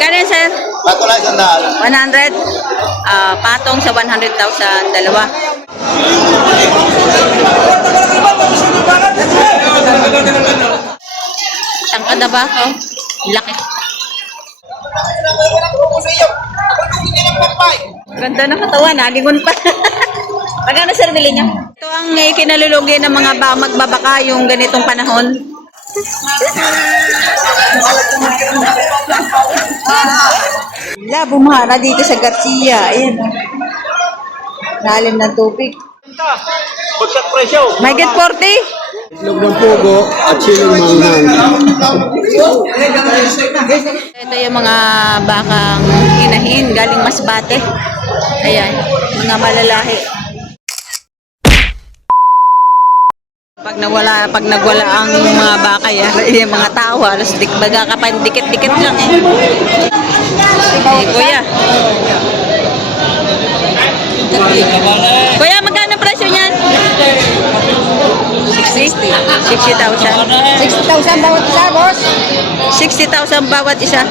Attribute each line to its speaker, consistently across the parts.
Speaker 1: Yan, sir?
Speaker 2: Bato lang isang daan.
Speaker 1: 100. Ah, patong sa 100,000, dalawa. Tangkad na ba ako? Laki. Ganda ng katawan, nalingon pa. Magkano sir bili niya? Ito ang eh, kinalulugi ng mga ba magbabaka yung ganitong panahon. Wala, bumaha na dito sa Garcia. Ayan. Lalim ng tubig.
Speaker 2: Bagsak presyo.
Speaker 1: May get 40?
Speaker 2: Itlog ng pugo at siling manghang.
Speaker 1: Ito yung mga bakang hinahin galing Masbate. Ayan, mga malalahi. Pag nawala, pag nagwala ang mga baka yan, yung mga tao, halos dik, baga ka pa, dikit-dikit lang eh. Kuya. Kuya, magkano presyo niyan? 60? 60,000.
Speaker 3: 60,000 bawat isa, boss.
Speaker 1: 60,000 bawat isa.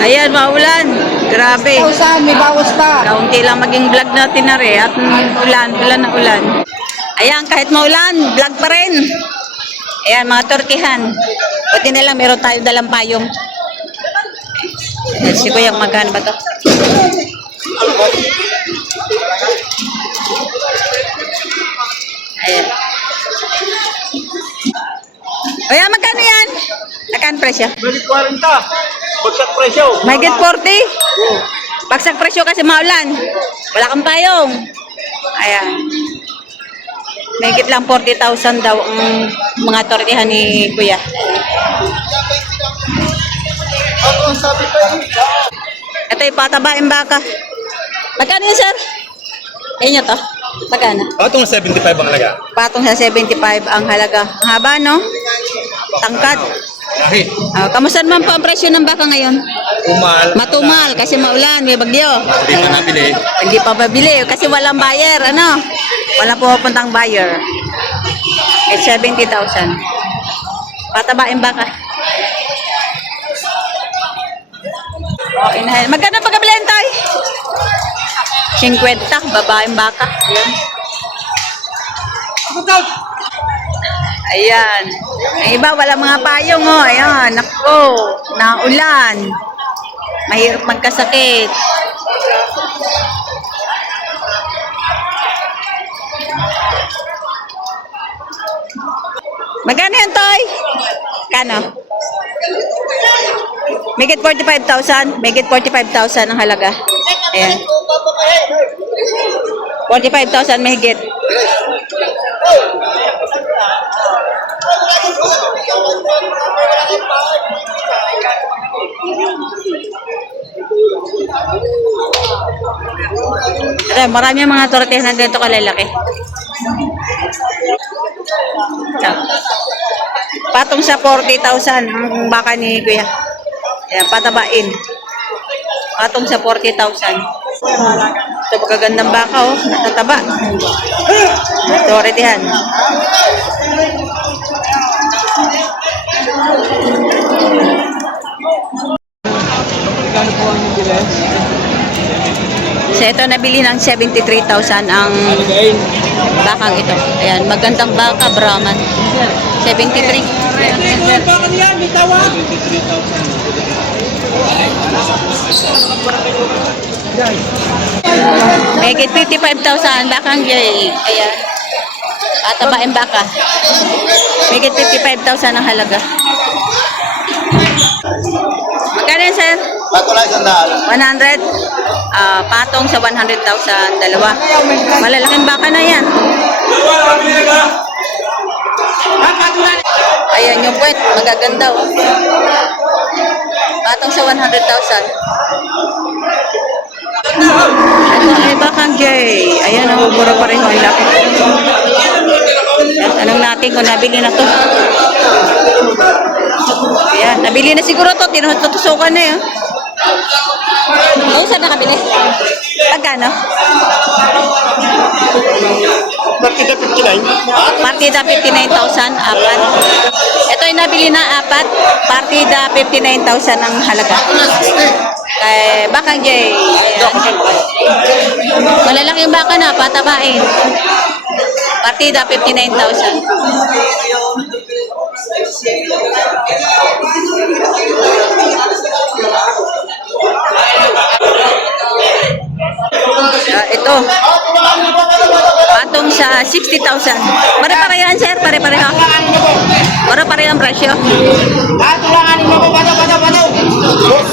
Speaker 1: Ayan, maulan. Grabe.
Speaker 3: 1,000, may bawas pa.
Speaker 1: Kaunti lang maging vlog natin na rin. At ulan, ulan na ulan. Ayan, kahit maulan, vlog pa rin. Ayan, mga tortihan. Buti na lang, meron tayo dalang payong. Ayan, si Kuya, magkano ba to? Ayan. Kuya, magkano yan? Magkano presyo?
Speaker 2: Balik 40. Bagsak presyo.
Speaker 1: May get 40? Bagsak presyo kasi maulan. Wala kang payong. Ayan. May get lang 40,000 daw ang mga tortihan ni Kuya. Ito yung patabain baka. Magkano yun, sir? Inyo to? Magkano?
Speaker 2: Oh, itong 75 ang alaga.
Speaker 1: Patong sa 75 ang halaga. Ang haba, no? Tangkad.
Speaker 2: Hey,
Speaker 1: Ah, kamusta naman po ang presyo ng baka ngayon?
Speaker 2: umal.
Speaker 1: Matumal kasi maulan, may bagyo.
Speaker 2: Hindi pa nabili.
Speaker 1: Hindi pa mabili kasi walang buyer, ano? Walang pupuntang buyer. Eh, 70,000. Patabain baka. Oh, inahal. Magkano pagkabilan tayo? 50, babaeng baka. Ayan. Ang iba, wala mga payong, oh. Ayan, nako. Naulan. Mahirap magkasakit. Magkano yan, Toy? Kano? Make it 45,000. Make it 45,000 ang halaga. Ayan. 45,000 mahigit. Ito, marami ang mga torte na ganito kalalaki. Patong sa 40,000 ang baka ni Kuya. Ayan, patabain. Patong sa 40,000. Ito, magagandang baka, oh. Natataba. Toretihan. So, ito nabili ng 73,000 ang bakang ito. Ayan, magandang baka, Brahman. 73. Megit 55,000 bakang gay. Ayan. Atabain baka. Megit 55,000 ang halaga. Magkano yan, sir?
Speaker 2: Isang daan.
Speaker 1: 100. Ah, patong sa 100,000, dalawa. Malalaking baka na yan. Ayan yung puwet, magaganda oh. Patong sa 100,000. Ito ay bakang gay. Ayan, ang mura pa rin ang laki. At anong natin kung nabili na to. Ayan, nabili na siguro to. Tinututusukan na yun. Ngayon saan nakabili? Pagkano?
Speaker 2: Partida 59.
Speaker 1: Partida 59,000, apat. Ito yung nabili na apat. Partida 59,000 ang halaga. Kay Bakang Jay. Ayan. Malalaking baka na, patabain. Partida 59,000. Ah, ito. Patong sa 60,000. Pare-parehan, sir. Pare-pareho. Pare-pareho ang presyo.
Speaker 3: Ah, tulanganin mo ko. Bato, bato, bato.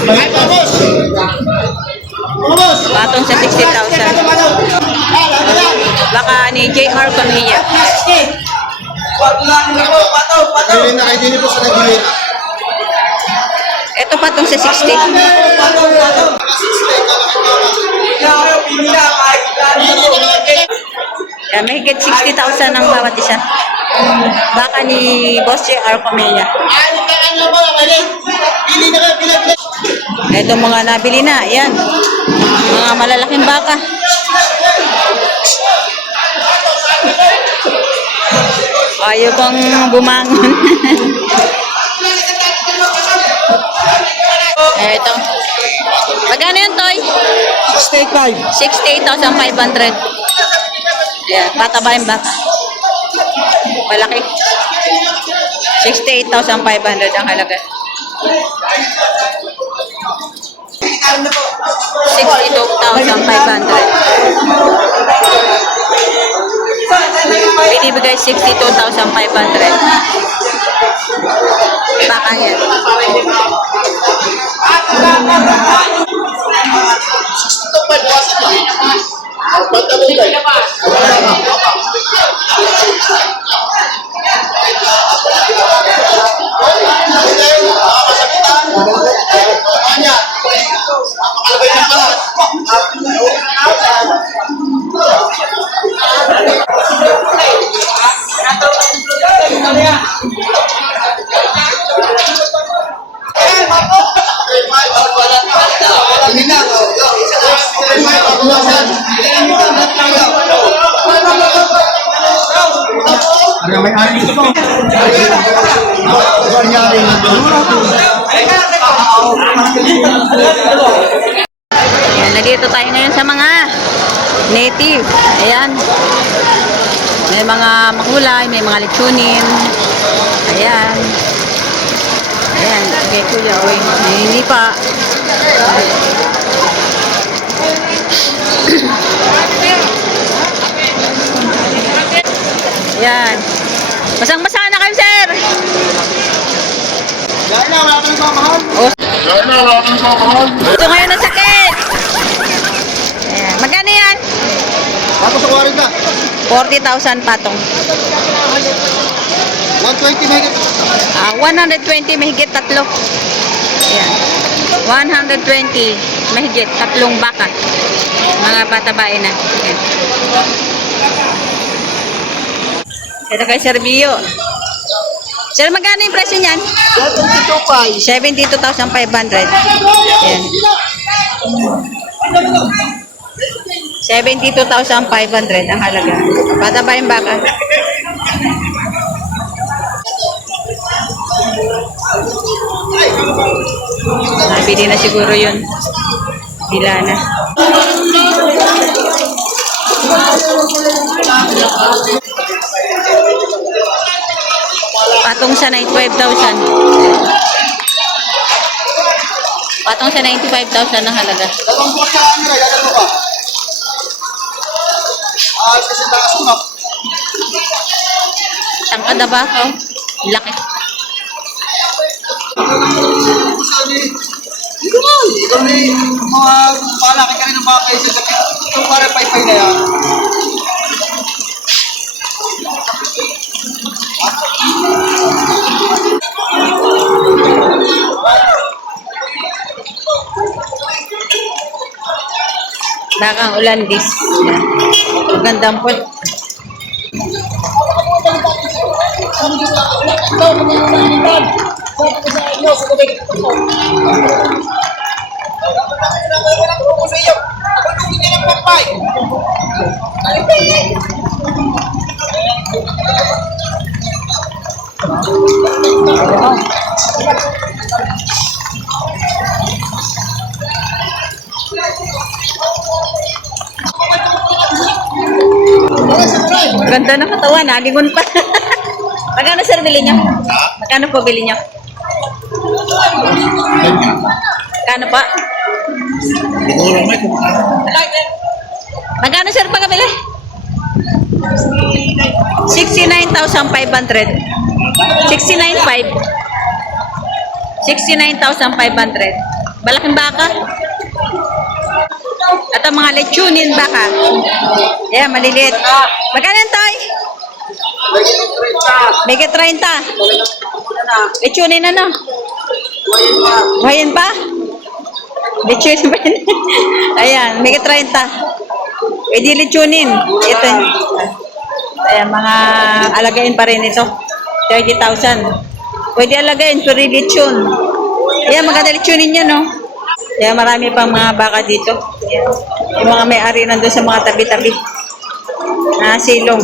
Speaker 3: Ay, boss. Boss.
Speaker 1: Patong sa 60,000.
Speaker 3: Bato, bato. Ah, bato yan.
Speaker 1: Baka ni JR Conhilla.
Speaker 2: Nagbilin na kayo din po sa nagbilin.
Speaker 1: Ito patong sa 60. Yan, may higit 60,000 ang bawat isa. Baka ni Boss JR
Speaker 2: pili.
Speaker 1: Ito mga nabili na. Yan. Mga malalaking baka. Ayaw pang bumangon. Ito. Magkano yun, Toy?
Speaker 3: 68.5.
Speaker 1: 68,500. Yan, pataba yung baka. Malaki. 68,500 ang halaga. 62,500. Binibigay 62,500. Baka yan.
Speaker 2: Ito pa, buwasan lang. Banda mo tayo. Napakalabay
Speaker 1: Ayan, nandito tayo ngayon sa mga native. Ayan. May mga makulay, may mga lechonin. Ayan. Ayan, kay Kuya, oy, hindi pa. Ayan. Basang-basa na kayo, sir.
Speaker 2: Dahil na, wala ka nang
Speaker 1: Ito ngayon ang sakit. Ayan. Magkano yan?
Speaker 2: Tapos sa 40.
Speaker 1: 40,000 patong.
Speaker 2: 120 mahigit.
Speaker 1: Ah, 120 mahigit tatlo. Ayan. 120 mahigit tatlong baka. Mga bata-bae na. Ayan. Ito kay Sir Bio. Sir, magkano yung presyo niyan?
Speaker 2: 72.5.
Speaker 1: 72,500. Ayan. 72,500 ang halaga. Bata ba yung baka? Nabili na siguro yun. Bila na. Patong sa 95,000. Patong sa 95,000 ang halaga.
Speaker 2: Dalawang buwan sa ano, mo ba? Ah, kasi takas mo.
Speaker 1: Tangkad na ba? Oh, laki.
Speaker 2: Ikaw ni mga palaki ka rin ng mga kayo sa sakit. Ito para paypay na yan.
Speaker 1: Bakang ulandis. Yan. Magandang po.
Speaker 3: Sa iyo. Paglukin niya ng pampay.
Speaker 1: Ganda ng katawan, nalingon pa. Magkano sir bili niyo? Magkano po bili niyo? Magkano pa? Magkano sir pagkabili? 69,500. 69,500. 69,500. Malaking baka. At ang mga lechonin baka. Yeah, maliliit. Magkano Toy? Mega 30. Lechonin ano? Buhayin pa? Lechonin pa yun. Ayan, mega 30. Pwede lechonin. Ito. Ayan, mga alagain pa rin ito. 30,000. Pwede alagain, pero lechon. Ayan, maganda lechonin yan, no? Kaya marami pang mga baka dito. Yung mga may-ari nandun sa mga tabi-tabi. Na silong.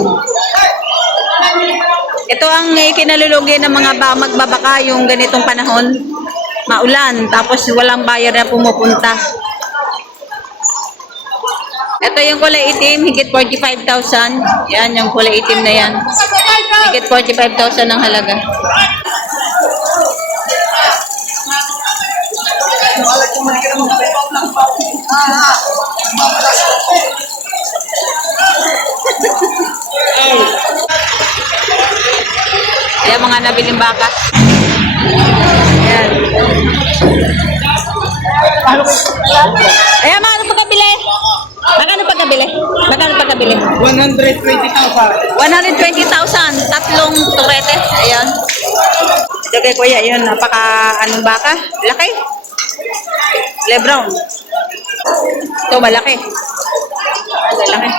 Speaker 1: Ito ang ikinalulugi ng mga ba magbabaka yung ganitong panahon. Maulan, tapos walang bayar na pumupunta. Ito yung kulay itim, higit 45,000. Yan, yung kulay itim na yan. Higit 45,000 ang halaga. Ayan, mga nabiling baka. Ayan. Ayan, mga pagkabili? Magkano pagkabili?
Speaker 2: 120,000.
Speaker 1: 120,000, tatlong turete. Ayan. Ito kay Kuya, yun, napaka, anong baka? Laki. Lebron. Ito, malaki. Malaki.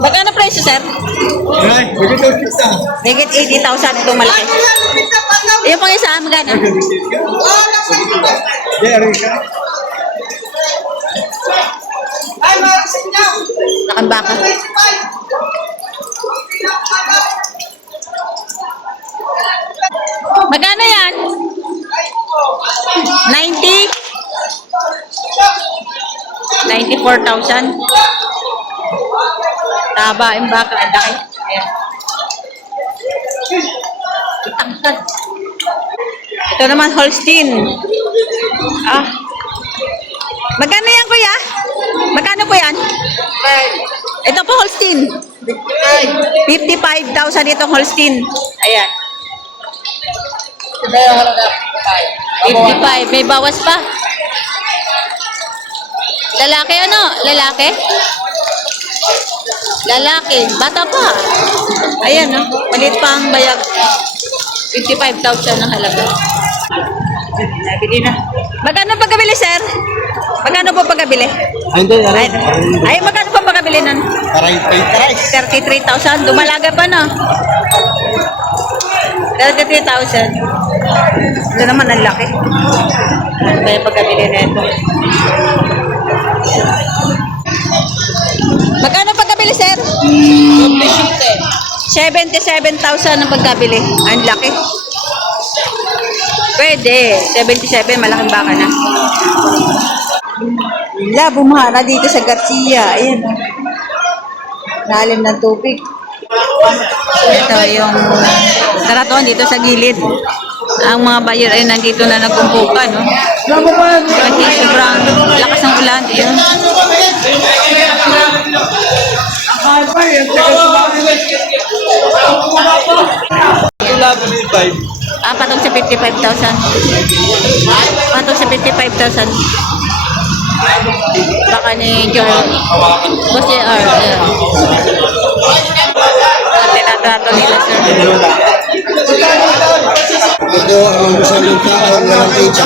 Speaker 1: Magkano presyo, sir?
Speaker 2: Ay, daw kita.
Speaker 1: Higit 80,000 itong malaki. Yung pang isa, magkano?
Speaker 2: Jerry ka.
Speaker 3: Ay, marasin niya.
Speaker 1: Nakambaka. Magkano yan? 90? 94,000. Taba yung baka. Ang laki. Ayan. Tangkad. Ito naman, Holstein. Ah. Magkano yan, kuya? Magkano po yan? Ito po, Holstein. 55,000 itong Holstein. Ayan. 55. May bawas pa. Lalaki ano? Lalaki? Lalaki. Bata pa. Ayan, no? Maliit pa ang bayag. 55,000 ang halaga. Nabili na. Magkano pagkabili, sir? Magkano po pagkabili?
Speaker 2: Ay, hindi.
Speaker 1: Ay, ay magkano po pagkabili nun?
Speaker 2: Taray, pay, taray.
Speaker 1: 33,000. Dumalaga pa, no? 33,000. Ito naman ang laki. Ano kaya pagkabili na ito? Magkano pagkabili, sir? 77,000 ang pagkabili. Ang laki. Pwede. 77, malaking baka na. Wala, bumara dito sa Garcia. Ayan. Lalim ng tubig. Ito yung karatuan dito sa gilid. Ang mga buyer ay nandito na nagkumpukan. No? Kasi sobrang lakas ng ulan. Yun. Ah, patong sa 55,000. Patong sa 55,000. Baka ni John. Boss JR. Ayan. Ang tinatrato nila, sir.
Speaker 4: Ito ang ang walang kita.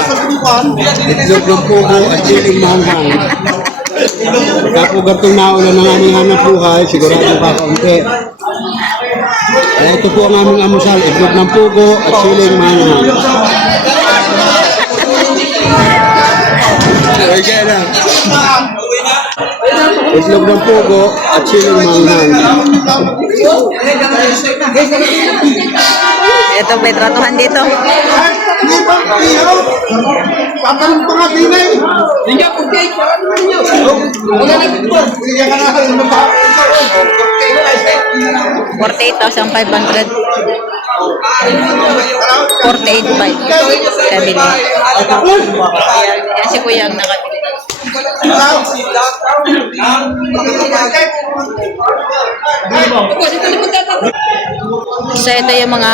Speaker 4: Itlog ng pugo at siling manghang. Kapag gatong naulan ng aming hanap buhay, sigurado kakaunti. Eh, ito po ang aming amusal, itlog ng pugo at siling manghang. Ay, kaya na. Itlog ng pugo at siling manghang.
Speaker 1: Ito, may tratuhan dito.
Speaker 2: Hindi ba? Ihaw. Patanong pa nga tingay. Hindi ako cake. Wala na dito. Bigyan ka na ng babae.
Speaker 1: 48,500. 48,500. Sabi niya. Yan si kuya ang nakabili. So ito yung mga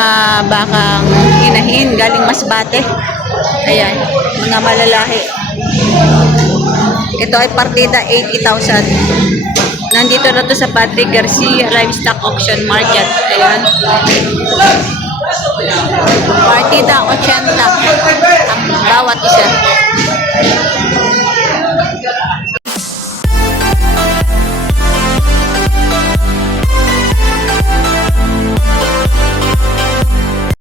Speaker 1: bakang inahin galing Masbate. Ayan, mga malalahi. Ito ay partida 80,000. Nandito na to sa Patrick Garcia Livestock Auction Market. Ayan. Partida 80 ang bawat isa.